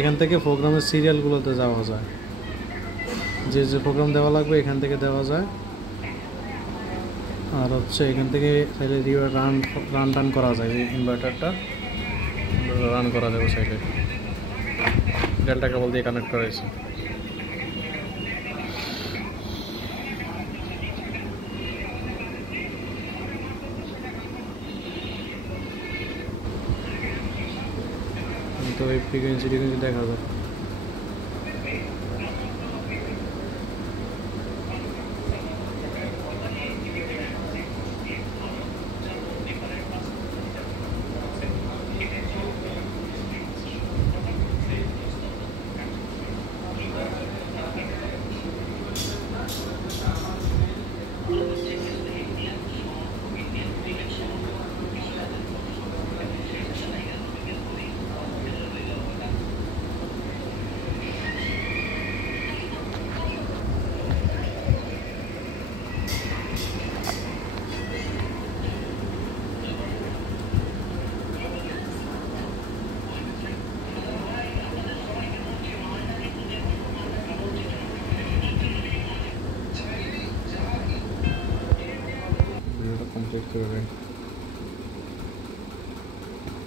এখান থেকে প্রোগ্রামের সিরিয়ালগুলোতে যাওয়া যায়, যে যে প্রোগ্রাম দেওয়া লাগবে এখান থেকে দেওয়া যায়। আর হচ্ছে এখান থেকে চাইলে রান টান করা যায়, ইনভার্টারটা রান করা যাবে চাইলে। ডেল্টা কেবল দিয়ে কানেক্ট করা হয়েছে। তো এই ফ্রিকোয়েন্সি দেখা যায়।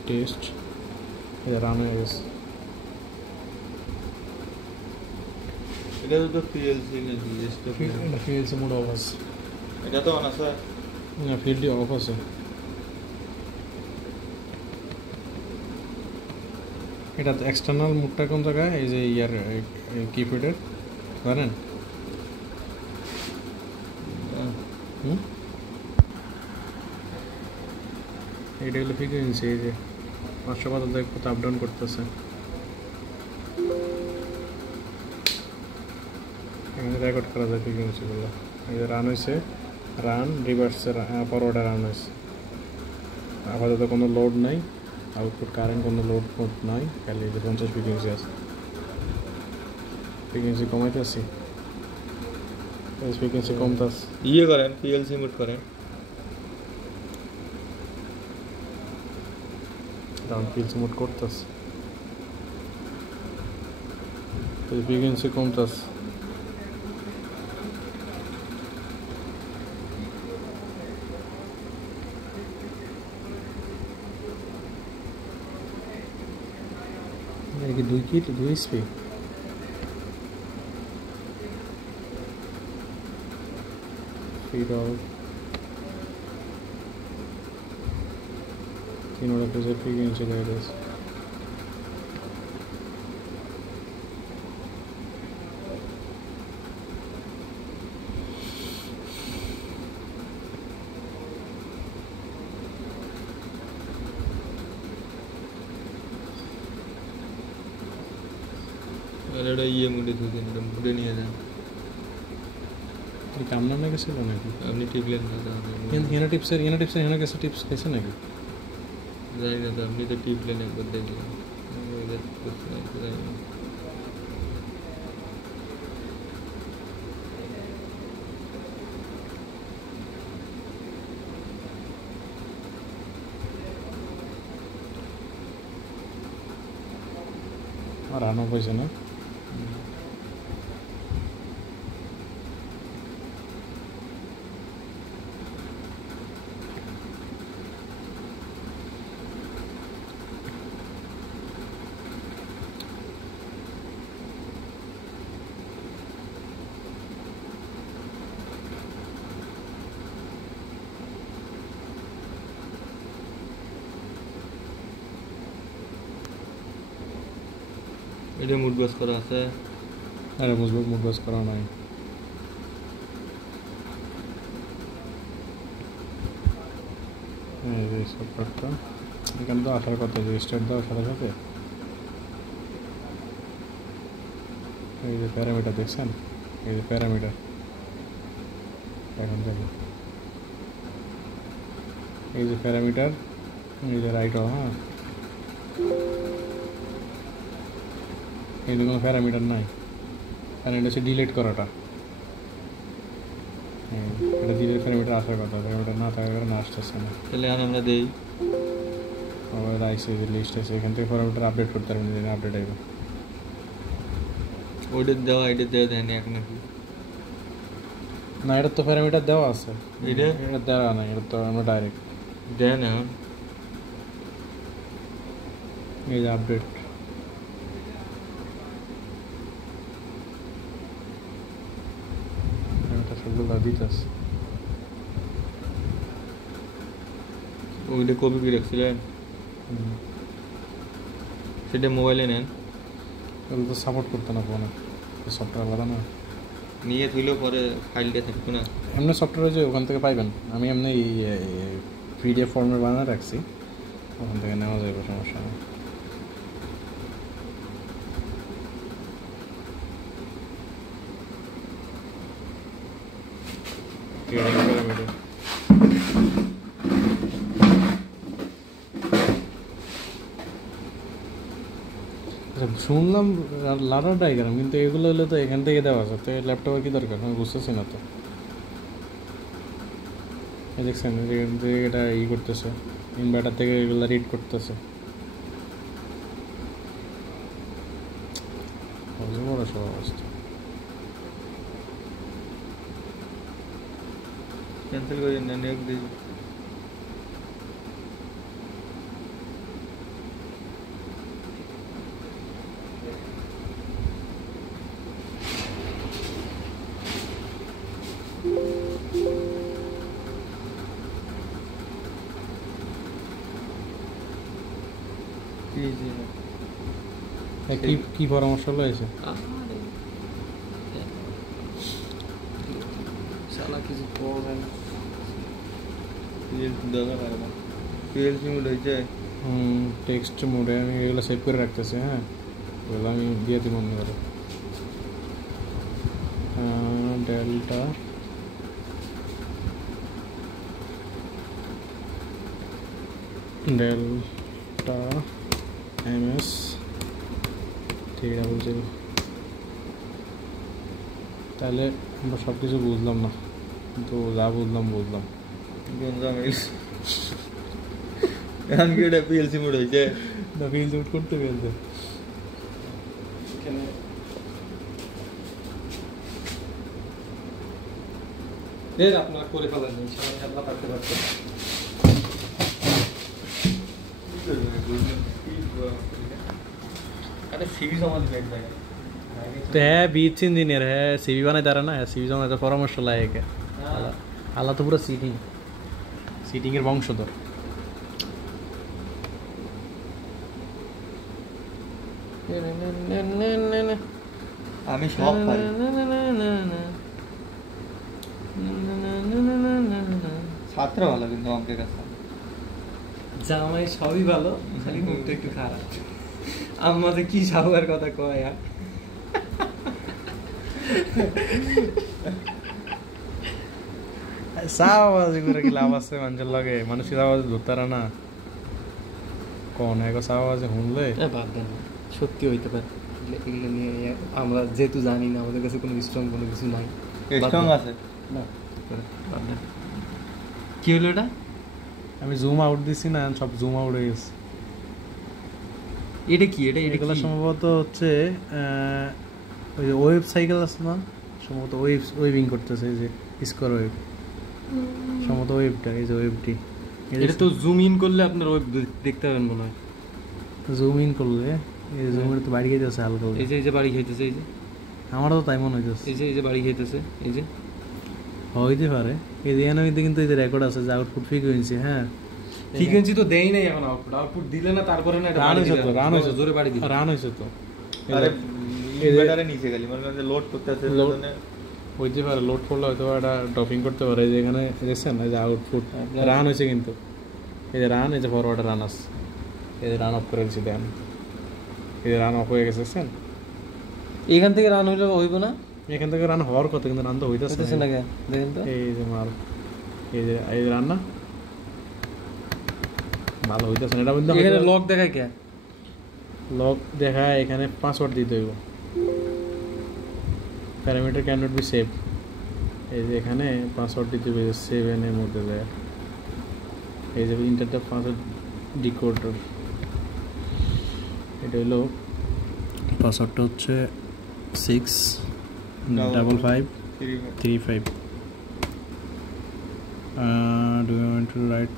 টেস্ট রান হয়ে গেছে। এটা তো পিএলসি নাকি? পিএলসি মোড অফ আছে। এটা তো অন আছে না, ফিল্ডই অফ আছে। এটা এক্সটার্নাল মোডটা কোন জায়গায়? এই যে ইয়ার কিপ্যাডের জানেন? এটা হলো ফ্রিকোয়েন্সি। এই যে 552 কত আপ ডাউন করতেছে। এখানে রেকর্ড করা যায় ফ্রিকোয়েন্সিগুলো। এই যে রান হয়েছে, রান রিভার্সে ফরওয়ার্ডে রান হয়েছে। আপাতত কোনো লোড নাই, আউটপুট কারেন্ট কোনো লোড নাই, খালি যে 50 ফ্রিকোয়েন্সি আছে। ফ্রিকোয়েন্সি কমাইতেছি, ফ্রিকোয়েন্সি কমতেছে। ইয়ে করেন, পিএলসি মোড করেন। ডাউন পিএলসি মোড করতেছে, ফ্রিকোয়েন্সি কমতেছে। দুই স্পিড ফিড আউট 3 পেজের ফ্রিকোয়েন্সি গাইডেন্স। এটা ইয়ে মুডে ধুকেন, এটা মুডে নিয়ে যান। কাম নাম গেছিল নাকি? আপনি টিপলেন না? এনা টিপসের এনা কাছে টিপস খাইছে নাকি জানি না তো, আপনি তো টিপলেন একবার দেখলেন। রানও পাইছে না এটা মুড বাস করা আছে আরে মুড বাস করা নাই এই যে সফটওয়্যারটা এখানে তো আসার কথা যে স্টার্ট দেওয়ার সাথে সাথে এই যে প্যারামিটার দেখছেন এই যে প্যারামিটার এখন যাবে এই যে প্যারামিটার এই যে রাইট হ্যাঁ এই যে কোনো প্যারামিটার নাই প্যারামিটার হচ্ছে ডিলিট করাটা এটা ডিলিট প্যারামিটার আসার কথা প্যারামিটার না থাকার কারণে আসতেছে না তাহলে আর আমরা দেই আবার আইসে যে লিস্ট আছে এখান থেকে প্যারামিটার আপডেট করতে পারবেন আপডেট আইবে ওইটা দেওয়া এটা দেওয়া দেয়নি এখন নাকি না এটা তো প্যারামিটার দেওয়া আছে এটা দেওয়া নাই এটা তো আমরা ডাইরেক্ট দেয় না এই যে আপডেট এটা সবগুলো দিতেছে ওইটা কপি করে রাখছিলেন সেটা মোবাইলে নেন এগুলো তো সাপোর্ট করতে না ফোনে সফটওয়্যার আলাদা না নিয়ে থইলেও পরে ফাইলটা থাকতো না এমনি সফটওয়্যার যে ওখান থেকে পাইবেন আমি এমনি পিডিএফ ফর্মে বানিয়ে রাখছি ওখান থেকে নেওয়া যাবে সমস্যা নেই শুনলাম লাডার ডায়াগ্রাম কিন্তু এগুলো হলে তো এখান থেকে দেওয়া আছে তো ল্যাপটপের কি দরকার আমি বুঝতেছি না তো দেখছেন এখান থেকে এটা ই করতেছে ইনভার্টার থেকে এগুলো রিড করতেছে বড় সব অবস্থা ক্যান্সেল করে না নেক্সট দিই কি পরামর্শ হয়েছে কিছু করবেন পিএলসি মোড হয়েছে টেক্সট মোডে আমি এগুলো সেভ করে রাখতেছি হ্যাঁ এগুলো আমি দিয়ে দিই মনে করে ডেল্টা ডেল্টা MS 300 তাহলে আমরা সব কিছু বুঝলাম না কিন্তু যা বুঝলাম এখন কি এটা পিএলসি মোড হয়েছে না পিএলসি মোড করতে পেরেছে আপনারা করে ফেলেন ইনশাআল্লাহ পারতে পারতেন तो है बीच इंजीनियर है सीवी बनाए दारा ना सीवी जमा तो परामर्श लायक है आला तो पूरा सीटिंग এর বংশধর আমি সব পারি ছাত্র ভালো কিন্তু আমাদের কাছে জামাই সবই ভালো খালি মুখটা একটু খারাপ আমাদের কি সাহুয়ার কথা কয় আর সাওয়াজ করে কি লাভ আছে মানুষের লাগে মানুষের আওয়াজ ধরতারা না কোন এগো সাওয়াজে শুনলে বাদ দেন সত্যি হইতে পারে এগুলো নিয়ে আমরা যেহেতু জানি না আমাদের কাছে কোনো স্ট্রং কোনো কিছু নাই স্ট্রং আছে না কি হলো এটা আমি জুম আউট দিছি না সব জুম আউট হয়ে গেছে এটা কি এটা এগুলো সম্ভবত হচ্ছে ওই যে ওয়েব সাইকেল আছে না, সম্ভবত ওয়েবিং করতেছে, এই যে স্কোয়ার ওয়েব, সম্ভবত ওয়েবটা, এই যে ওয়েবটি। এটা তো জুম ইন করলে আপনার ওয়েব দেখতে পাবেন মনে হয়। জুম ইন করলে এই জুমের তো বাড়ি খাইতেছে হালকা, এই যে বাড়ি খাইতেছে, এই যে আমারও তো তাই মনে হইতেছে, এই যে বাড়ি খাইতেছে, এই যে হইতে পারে। এই যে এখানে কিন্তু এই যে রেকর্ড আছে যে আউটপুট ফ্রিকোয়েন্সি, হ্যাঁ ফ্রিকোয়েন্সি তো দেই নাই এখন, আউটপুট দিলে না তারপরে না এটা রান হইছে তো, রান হইছে জোরে বাড়ি দিবে, রান হইছে তো। আরে ইনভার্টারে নিচে গেলি মনে হয় লোড করতে আছে, হইতে পারে লোড করলে হয়তো এটা ড্রপিং করতে পারে। যে এখানে দেখছেন এই যে আউটপুট রান হয়েছে, কিন্তু এই যে রান, এই যে ফরওয়ার্ডে রান আছে, এই যে রান অফ করে দিচ্ছি, দেন এই যে রান অফ হয়ে গেছে, দেখছেন এখান থেকে রান হইলে হইব না, এখান থেকে রান হওয়ার কথা, কিন্তু রান তো হইতেছে না। দেখেন তো এই যে মাল, এই যে রান না ভালো হইতেছে না। এটা কিন্তু এখানে লক দেখায় কে, লক দেখায় এখানে পাসওয়ার্ড দিতে হইব, parameter can not be save. এই যে এখানে পাসওয়ার্ড দিতে হবে 7 এর মধ্যে দেয়, এই যে ইন্টারনেট পাসওয়ার্ড ডিকোডার, এটা হলো পাসওয়ার্ডটা হচ্ছে 65535। Do you want to write,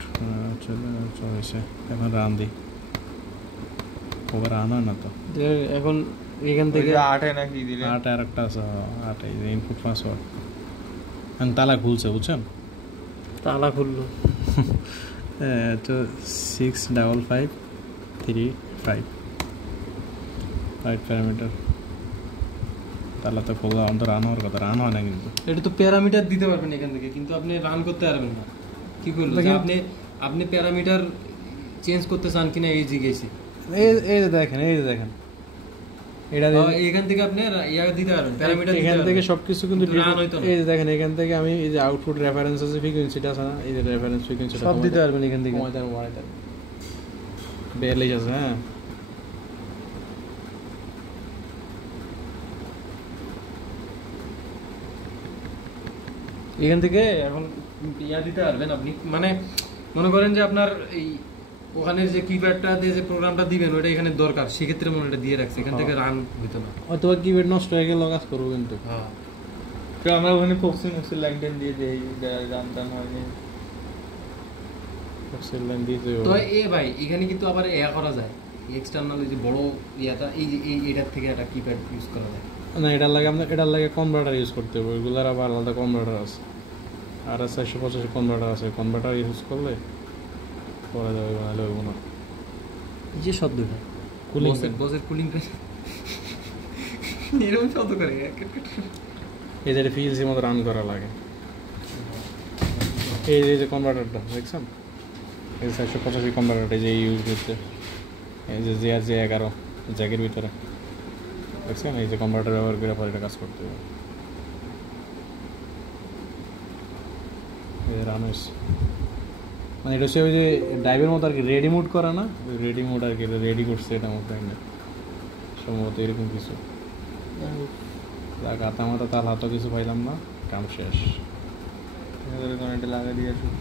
চলেছে এখন রান দিই, ওভার রান হয় না তো এখন এখান থেকে 8 নাকি দিলে 8 আর একটা আছে, 8 এই যে ইনপুট পাসওয়ার্ড, এখন তালা খুলছে, বুঝছেন তালা খুললো, তো 65535 রাইট প্যারামিটার, তাহলে তো খোলা অন্তর রান হওয়ার কথা, রান হয় না কিন্তু। এটা তো প্যারামিটার দিতে পারবেন এখান থেকে, কিন্তু আপনি রান করতে পারবেন না। কি করলেন আপনি প্যারামিটার চেঞ্জ করতে চান কিনা এই জিজ্ঞেসি, এই যে দেখেন, এই যে দেখেন এটা এখান থেকে আপনি ইয়া দিতে পারবেন, প্যারামিটার এখান থেকে সবকিছু কিন্তু রান হইতো না। এই যে দেখেন এখান থেকে আমি এই যে আউটপুট রেফারেন্স আছে, ফ্রিকোয়েন্সিটা আছে না, এই যে রেফারেন্স ফ্রিকোয়েন্সিটা সব দিতে পারবেন এখান থেকে, বেলেজ আছে, হ্যাঁ এখান থেকে এখন ইয়া দিতে পারবেন আপনি। মানে মনে করেন যে আপনার এই ওখানে যে কিপ্যাডটা দিয়ে যে প্রোগ্রামটা দিবেন ওটা এখানে দরকার, সেক্ষেত্রে মনে এটা দিয়ে রাখছে, এখান থেকে রান হইতো না, অথবা কিপ্যাড নষ্ট হয়ে গেলে কাজ করবো কিন্তু। হ্যাঁ তো আমরা ওখানে ফোক্সিং লাইন টেন দিয়ে দেই, রান টান হয়নি, ফোক্সিং লাইন দিয়ে তো এ ভাই এখানে কিন্তু আবার ইয়া করা যায়, এক্সটার্নাল যে বড় ইয়াটা এই যে এটার থেকে একটা কিপ্যাড ইউজ করা যায় না, এটার লাগে কনভার্টার ইউজ করতে হবে, ওইগুলোর আবার আলাদা কনভার্টার আছে, আর 485 কনভার্টার আছে, কনভার্টার ইউজ করলে করা যাবে, ভালো হইব না। যে শব্দটা কুলিং বসের কুলিং এরকম শব্দ করে, এই যে পিএলসির মতো রান করা লাগে। এই যে কনভার্টারটা দেখছেন, এই 485 কনভার্টারটা যে ইউজ করতে, এই যে JR11 জ্যাকের ভিতরে দেখছেন, এই যে কনভার্টার ব্যবহার করে পরে এটা কাজ করতে হবে। এই যে রান হয়েছে, মানে এটা হচ্ছে ওই যে ড্রাইভের মতো আর কি, রেডি মোড করা না, ওই রেডি মোড আর কি, রেডি করছে এটা মতো সম্ভবত এরকম কিছু। গাতা মাতা তাল হাতও কিছু পাইলাম না, কাম শেষ। এটা লাগা দিয়ে আসুন।